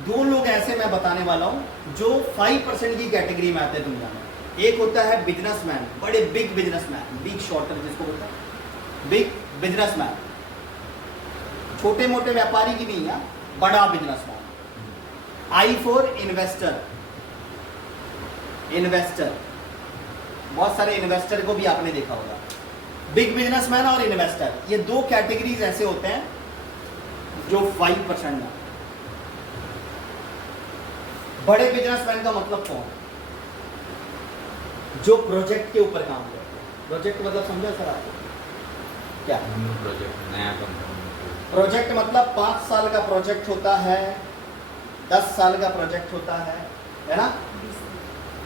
दो लोग ऐसे मैं बताने वाला हूं जो 5% की कैटेगरी में आते हैं दुनिया में। एक होता है बिजनेसमैन, बड़े बिग बिजनेसमैन, बिग शॉर्टर जिसको बोलते हैं, बिग बिजनेसमैन, छोटे मोटे व्यापारी की नहीं है, बड़ा businessman. I for investor, investor, बहुत सारे इन्वेस्टर को भी आपने देखा होगा। बिग बिजनेसमैन और इन्वेस्टर, ये दो कैटेगरीज ऐसे होते हैं जो 5% है। बड़े बिजनेसमैन का मतलब कौन? जो प्रोजेक्ट के ऊपर काम करते हैं। प्रोजेक्ट मतलब समझा सर आपको क्या? प्रोजेक्ट, नया प्रोजेक्ट मतलब 5 साल का प्रोजेक्ट होता है, 10 साल का प्रोजेक्ट होता है ना?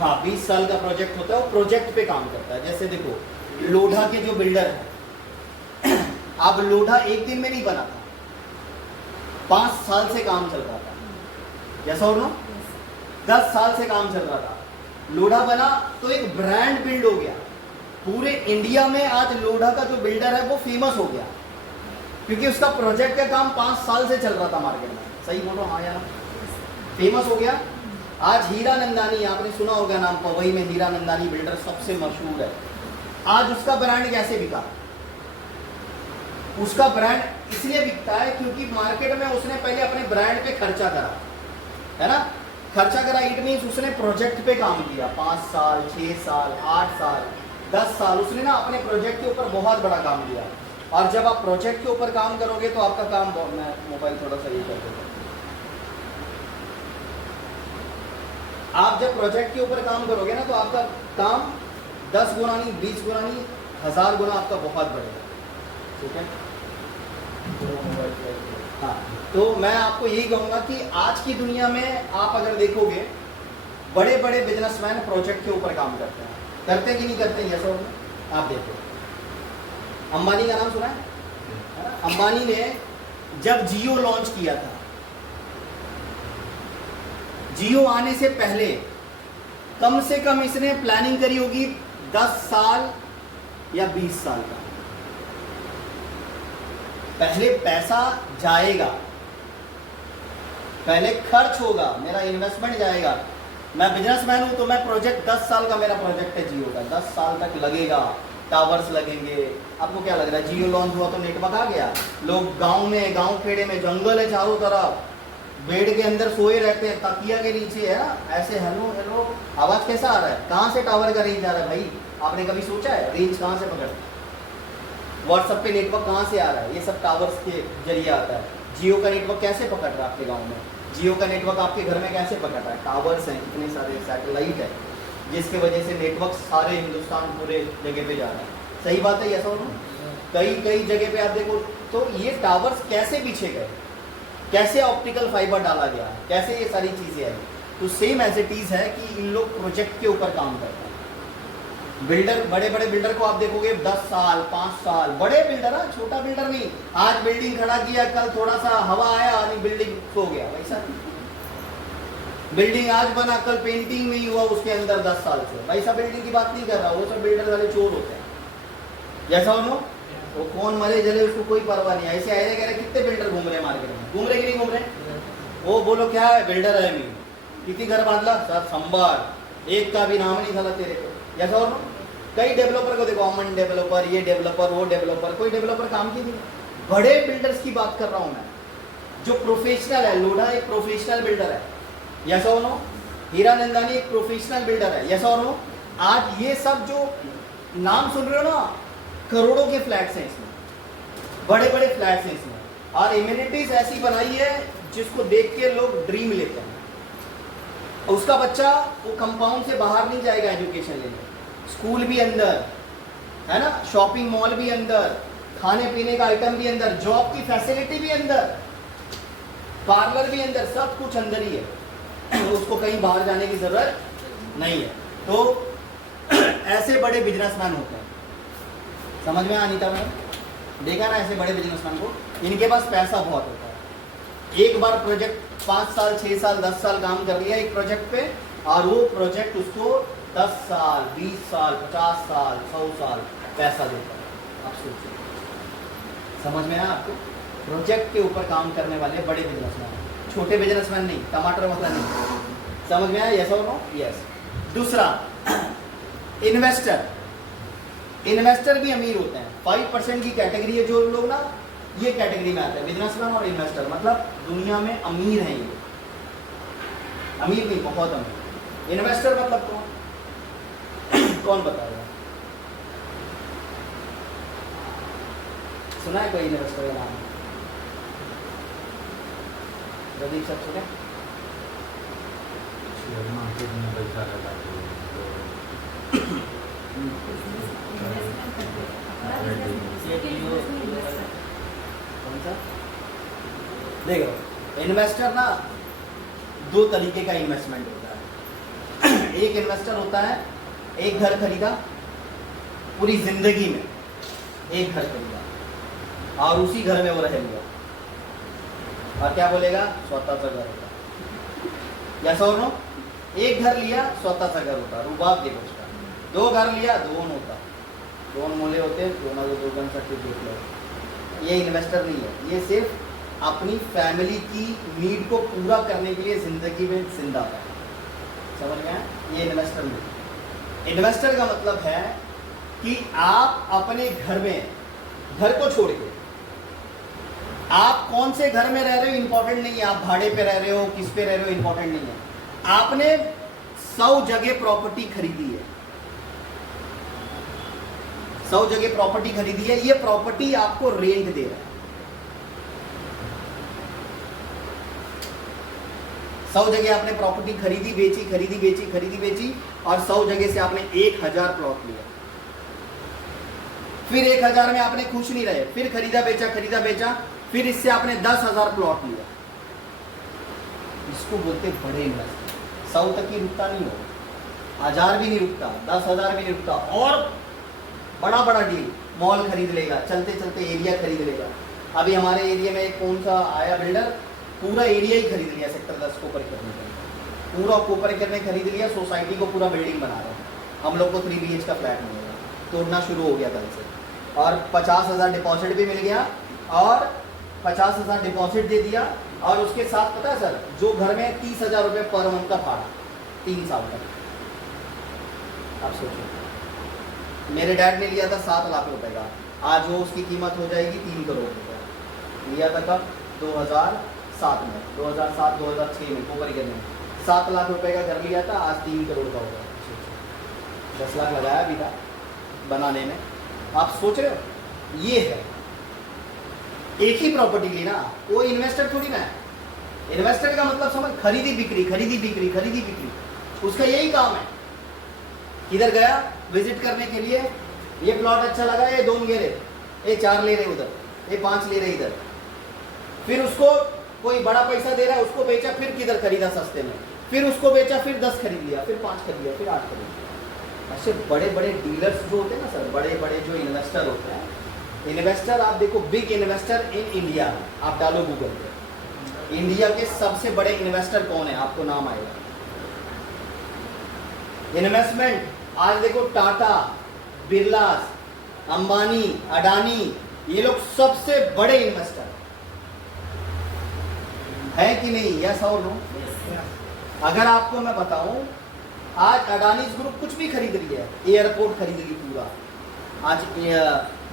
हाँ, 20 साल का प्रोजेक्ट होता है, वो प्रोजेक्ट पे काम करता है। जैसे देखो, लोढ़ा के जो बिल्डर है, अब लोढ़ा एक दिन में नहीं बना था, 5 साल से काम चल रहा था, जैसा और ना 10 साल से काम चल रहा था। लोढ़ा बना तो एक ब्रांड बिल्ड हो गया, पूरे इंडिया में आज लोढ़ा का जो बिल्डर है वो फेमस हो गया, क्योंकि उसका प्रोजेक्ट का काम 5 साल से चल रहा था मार्केट में। सही बोलो हाँ यार, फेमस हो गया। आज हीरा नंदानी, आपने सुना होगा नाम, पवई में हीरा नंदानी बिल्डर सबसे मशहूर है। आज उसका ब्रांड कैसे बिका? उसका ब्रांड इसलिए बिकता है क्योंकि मार्केट में उसने पहले अपने ब्रांड पे खर्चा करा, है ना? खर्चा करा, इट मीन्स उसने प्रोजेक्ट पे काम किया, 5 साल, 6 साल, 8 साल, 10 साल, उसने ना अपने प्रोजेक्ट के ऊपर बहुत बड़ा काम किया। और जब आप प्रोजेक्ट के ऊपर काम करोगे तो आपका काम, मैं मोबाइल थोड़ा सा ये कर देता हूं, आप जब प्रोजेक्ट के ऊपर काम करोगे ना तो आपका काम 10 गुना नहीं, 20 गुना नहीं, 1000 गुना आपका बहुत बढ़ेगा। ठीक है? हाँ, तो मैं आपको यही कहूंगा कि आज की दुनिया में आप अगर देखोगे, बड़े बड़े बिजनेसमैन प्रोजेक्ट के ऊपर काम करते हैं, करते कि नहीं करते? ये सब आप देखो, अंबानी का नाम सुना है? अंबानी ने जब जियो लॉन्च किया था, जियो आने से पहले कम से कम इसने प्लानिंग करी होगी 10 साल या 20 साल का। पहले पैसा जाएगा, पहले खर्च होगा, मेरा इन्वेस्टमेंट जाएगा। मैं बिजनेसमैन हूं तो मैं प्रोजेक्ट 10 साल का मेरा प्रोजेक्ट है जियो का, 10 साल तक लगेगा, टावर्स लगेंगे। आपको क्या लग रहा है, जियो लॉन्च हुआ तो नेटवर्क आ गया, लोग गांव में, गांव खेड़े में जंगल है चारों तरफ, बेड के अंदर सोए रहते हैं, तकिया के नीचे है ना, ऐसे हेलो हेलो, आवाज कैसा आ रहा है? कहां से टावर का रेंज आ रहा है भाई? आपने कभी सोचा है रेंज कहां से पकड़ता है? व्हाट्सएप पे नेटवर्क कहां से आ रहा है? ये सब टावर्स के जरिए आता है। जियो का नेटवर्क कैसे पकड़ रहा है आपके गांव में? जियो का नेटवर्क आपके घर में कैसे पकड़ रहा है? टावर्स हैं, इतने सारे सैटेलाइट है, जिसके वजह से नेटवर्क सारे हिंदुस्तान पूरे जगह पे जा रहा है। सही बात है, ऐसा हो? कई कई जगह पे आप देखो तो ये टावर्स कैसे पीछे गए, कैसे ऑप्टिकल फाइबर डाला गया, कैसे ये सारी चीजें आई। तो सेम एज इट इज है कि इन लोग प्रोजेक्ट के ऊपर काम करते हैं। बिल्डर, बड़े बड़े बिल्डर को आप देखोगे 10 साल, 5 साल, बड़े बिल्डर है, छोटा बिल्डर नहीं। आज बिल्डिंग खड़ा किया, कल थोड़ा सा हवा आया और बिल्डिंग सो गया, वैसा बिल्डिंग आज बना, कल पेंटिंग नहीं हुआ उसके अंदर 10 साल से, वैसा बिल्डिंग की बात नहीं कर रहा। वो सब बिल्डर वाले चोर होते हैं, जैसा उन्होंने, वो कौन मरे जले उसको कोई परवाह नहीं। ऐसे आए कह रहे कितने बिल्डर घूम रहे हैं मार्केट में, घूम रहे कि नहीं घूम रहे? वो बोलो क्या है, बिल्डर है, मैं कितनी घर बांधला सर, संभार, एक का भी नाम नहीं था तेरे को, जैसा और कई डेवलपर को देखो, अमन डेवलपर, ये डेवलपर, वो डेवलपर, कोई डेवलपर काम की नहीं। बड़े बिल्डर्स की बात कर रहा हूं मैं, जो प्रोफेशनल है। लोढ़ा एक प्रोफेशनल बिल्डर है, यस और नो? हीरा नंदानी एक प्रोफेशनल बिल्डर है, यस और नो? आज ये सब जो नाम सुन रहे हो ना, करोड़ों के फ्लैट्स हैं इसमें, बड़े बड़े फ्लैट्स हैं इसमें, और इम्यूनिटीज ऐसी बनाई है जिसको देख के लोग ड्रीम लेते हैं। उसका बच्चा वो कंपाउंड से बाहर नहीं जाएगा एजुकेशन लेने, स्कूल भी अंदर है ना, शॉपिंग मॉल भी अंदर, खाने पीने का आइटम भी अंदर, जॉब की फैसिलिटी भी अंदर, पार्लर भी अंदर, सब कुछ अंदर ही है। उसको कहीं बाहर जाने की जरूरत नहीं है। तो ऐसे बड़े बिजनेसमैन होते हैं, समझ में अनीता मैम? देखा ना ऐसे बड़े बिजनेसमैन को, इनके पास पैसा बहुत होता है। एक बार प्रोजेक्ट 5 साल, 6 साल, 10 साल काम कर लिया एक प्रोजेक्ट पे, और वो प्रोजेक्ट उसको 10 साल, 20 साल, 50 साल, 100 साल पैसा देता है। आप सोचिए, समझ में आया आपको? प्रोजेक्ट के ऊपर काम करने वाले बड़े बिजनेसमैन, छोटे बिजनेसमैन नहीं, टमाटर वाला नहीं। समझ में आया? यस और नो? यस। दूसरा, इन्वेस्टर। इन्वेस्टर भी अमीर होते हैं। 5% की कैटेगरी है जो लोग ना ये कैटेगरी में आते हैं, बिजनेसमैन और इन्वेस्टर, मतलब दुनिया में अमीर हैं ये। अमीर नहीं, बहुत अमीर। इन्वेस्टर मतलब कौन बताएगा? सुना है कोई इन्वेस्टर का नाम? प्रदीप सर सुने? देखो, इन्वेस्टर ना दो तरीके का इन्वेस्टमेंट होता है। एक इन्वेस्टर होता है, एक घर खरीदा, पूरी जिंदगी में एक घर खरीदा और उसी घर में वो रह लिया, और क्या बोलेगा? स्वतः सा घर होता। यस और नो? एक घर लिया, स्वतः सा घर होता। रुबाब देखो उसका। दो घर लिया, दोन होता, दोन मोले होते, दोनों को दो गन सकते देख लो। ये इन्वेस्टर नहीं है, ये सिर्फ अपनी फैमिली की नीड को पूरा करने के लिए जिंदगी में जिंदा है। समझ गए? ये इन्वेस्टर नहीं। इन्वेस्टर का मतलब है कि आप अपने घर में, घर को छोड़ के, आप कौन से घर में रह रहे हो इंपॉर्टेंट नहीं है, आप भाड़े पे रह रहे हो, किस पे रह रहे हो इंपॉर्टेंट नहीं है, आपने 100 जगह प्रॉपर्टी खरीदी है, 100 जगह प्रॉपर्टी खरीदी है, ये प्रॉपर्टी आपको रेंट दे रहा है। 100 जगह आपने प्रॉपर्टी खरीदी बेची, खरीदी बेची, खरीदी बेची, और 100 जगह से आपने 1000 प्लॉट लिया। फिर 1000 में आपने खुश नहीं रहे, फिर खरीदा बेचा, फिर इससे आपने 10,000 प्लॉट लिया। इसको बोलते बड़े इन्वेस्टर। 100 तक ही रुकता नहीं हो, 1000 भी नहीं रुकता, 10,000 भी नहीं रुकता, और बड़ा बड़ा डील, मॉल खरीद लेगा, चलते चलते एरिया खरीद लेगा। अभी हमारे एरिया में एक कौन सा आया बिल्डर, पूरा एरिया ही खरीद लिया, सेक्टर 10 कोपर करने का, पूरा कोपर करने खरीद लिया, सोसाइटी को पूरा बिल्डिंग बना रहा है। हम लोग को 3 BH का फ्लैट मिलेगा, तोड़ना शुरू हो गया कल से, और 50,000 डिपॉजिट भी मिल गया, और 50,000 डिपॉजिट दे दिया, और उसके साथ पता है सर, जो घर में 30,000 रुपये पर मंथ का भाड़ा 3 साल तक। आप सोचो, मेरे डैड ने लिया था 7 लाख रुपए का, आज वो उसकी कीमत हो जाएगी 3 करोड़ रुपये। लिया था कब? 2007 में, 2007-2006 में कोपर करने में 7 लाख रुपए का घर लिया था, आज 3 करोड़ का होगा। 10 लाख लगाया भी था बनाने में। आप सोच रहे हो? ये है, एक ही प्रॉपर्टी ली ना, वो इन्वेस्टर थोड़ी ना है। इन्वेस्टर का मतलब समझ, खरीदी बिक्री, खरीदी बिक्री, खरीदी बिक्री, उसका यही काम है। इधर गया विजिट करने के लिए, ये प्लॉट अच्छा लगा, ये 2 घेरे, ये 4 ले रहे उधर, ये 5 ले रहे इधर, फिर उसको कोई बड़ा पैसा दे रहा है, उसको बेचा, फिर किधर खरीदा सस्ते में, फिर उसको बेचा, फिर 10 खरीद लिया, फिर 5 खरीद लिया, फिर 8 खरीद लिया। ऐसे बड़े बड़े डीलर्स जो होते हैं ना सर, बड़े बड़े जो इन्वेस्टर होते हैं, इन्वेस्टर आप देखो, बिग इन्वेस्टर इन इंडिया, आप डालो गूगल पे, इंडिया के सबसे बड़े इन्वेस्टर कौन है, आपको नाम आएगा। इन्वेस्टमेंट आज देखो, टाटा, बिरलास, अंबानी, अडानी, ये लोग सबसे बड़े इन्वेस्टर है कि नहीं? यस और नो? अगर आपको मैं बताऊं, आज अडानी ग्रुप कुछ भी खरीद लिया, एयरपोर्ट खरीद ली पूरा, आज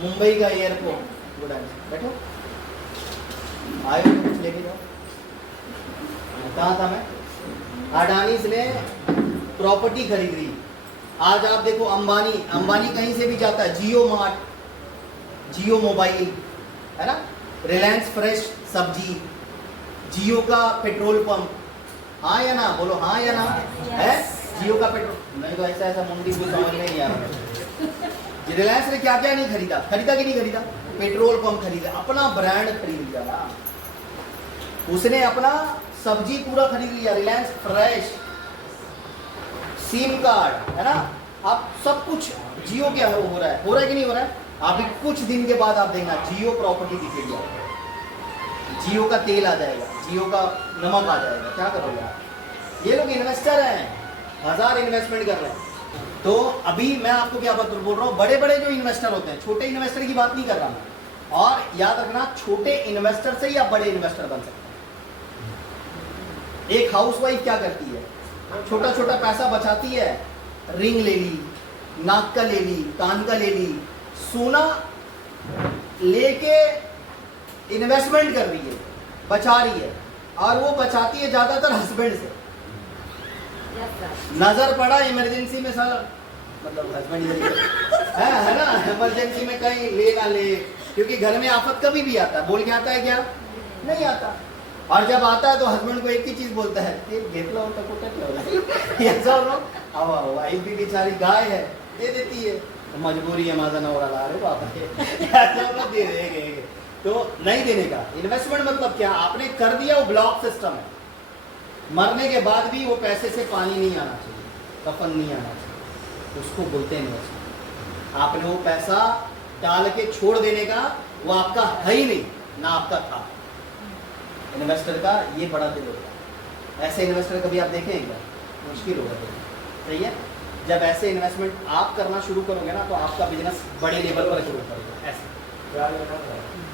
मुंबई का एयरपोर्ट, गुड बैठो, आए तो कुछ लेके जाओ। कहा था मैं? अडानी ने प्रॉपर्टी खरीद ली। आज आप देखो, अंबानी कहीं से भी जाता है, जियो मार्ट, जियो मोबाइल, है ना, रिलायंस फ्रेश सब्जी, जियो का पेट्रोल पंप, हाँ या ना? बोलो हाँ या ना? है जियो का पेट्रोल, नहीं तो ऐसा मुंडी को समझ में नहीं आ रहा। रिलायंस ने क्या क्या नहीं खरीदा, खरीदा कि नहीं खरीदा? पेट्रोल पंप खरीदा, अपना ब्रांड खरीद लिया ना उसने, अपना सब्जी पूरा खरीद लिया, रिलायंस फ्रेश, सिम कार्ड, है ना, आप सब कुछ जियो क्या हो रहा है कि नहीं हो रहा है? अभी कुछ दिन के बाद आप देखना, जियो प्रॉपर्टी दिखेगी, जियो का तेल आ जाएगा, जियो का नमक आ जाएगा। क्या करोगे आप? ये लोग इन्वेस्टर हैं, 1000 इन्वेस्टमेंट कर रहे हैं। तो अभी मैं आपको क्या बात बोल रहा हूँ, बड़े बड़े जो इन्वेस्टर होते हैं, छोटे इन्वेस्टर की बात नहीं कर रहा मैं। और याद रखना, छोटे इन्वेस्टर से ही आप बड़े इन्वेस्टर बन सकते हैं। एक हाउसवाइफ क्या करती है, छोटा छोटा पैसा बचाती है, रिंग ले ली, नाक का ले ली, कान का ले ली, सोना लेके इन्वेस्टमेंट कर रही है, बचा रही है, और वो बचाती है ज्यादातर हस्बैंड से। नजर पड़ा इमरजेंसी में सर, मतलब हस्बैंड है ना, इमरजेंसी में कहीं ले ना ले, क्योंकि घर में आफत कभी भी आता है, बोल के आता है क्या, नहीं आता, और जब आता है तो हस्बैंड को एक ही चीज बोलता है, घेतला होता कुछ ऐसा हो, वाइफ भी बेचारी गाय है, दे देती है, तो मजबूरी है, माजा नवरा ला रहे पापा दे देंगे, तो नहीं देने का। इन्वेस्टमेंट मतलब क्या, आपने कर दिया, वो ब्लॉक सिस्टम है, मरने के बाद भी वो पैसे से पानी नहीं आना चाहिए, कफन नहीं आना चाहिए, उसको बोलते हैं इन्वेस्टमेंट। आपने वो पैसा डाल के छोड़ देने का, वो आपका है ही नहीं, ना आपका था। इन्वेस्टर का ये बड़ा दिल होता है। ऐसे इन्वेस्टर कभी आप देखें क्या, मुश्किल होगा, सही है। जब ऐसे इन्वेस्टमेंट आप करना शुरू करोगे ना, तो आपका बिजनेस बड़े लेवल पर ग्रो करेगा। ऐसे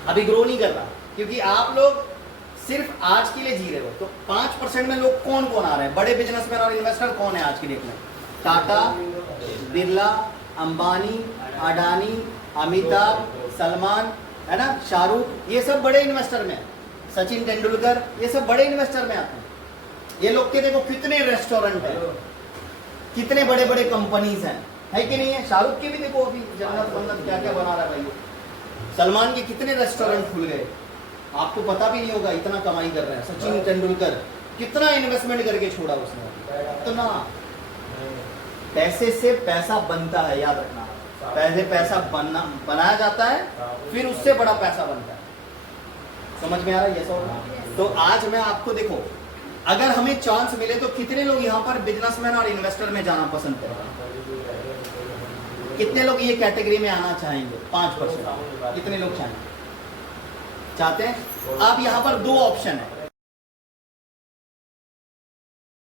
अभी ग्रो नहीं कर रहा, क्योंकि आप लोग सिर्फ आज के लिए जी रहे हो। तो 5% में लोग कौन कौन आ रहे हैं, बड़े बिजनेसमैन और इन्वेस्टर कौन है आज की डेट में? टाटा, बिरला, अंबानी, अडानी, अमिताभ, सलमान, है ना, शाहरुख, ये सब बड़े इन्वेस्टर में, सचिन तेंदुलकर, ये सब बड़े इन्वेस्टर में आते हैं। ये लोग के देखो कितने रेस्टोरेंट हैं, कितने बड़े बड़े कंपनीज हैं, है कि नहीं है? शाहरुख के भी देखो अभी जन्नत वन्नत क्या क्या बना रहा है भाई। सलमान के कितने रेस्टोरेंट खुल गए, आपको पता भी नहीं होगा, इतना कमाई कर रहे हैं। सचिन तेंदुलकर कितना इन्वेस्टमेंट करके छोड़ा उसने, इतना। पैसे से पैसा बनता है, याद रखना। पहले पैसा बनाया जाता है, फिर उससे बड़ा पैसा बनता है। समझ में आ रहा है ये सब? तो आज मैं आपको देखो, अगर हमें चांस मिले तो कितने लोग यहाँ पर बिजनेसमैन और इन्वेस्टर में जाना पसंद करेंगे? कितने लोग ये कैटेगरी में आना चाहेंगे? 5%। कितने लोग चाहते हैं? आप यहाँ पर दो ऑप्शन है,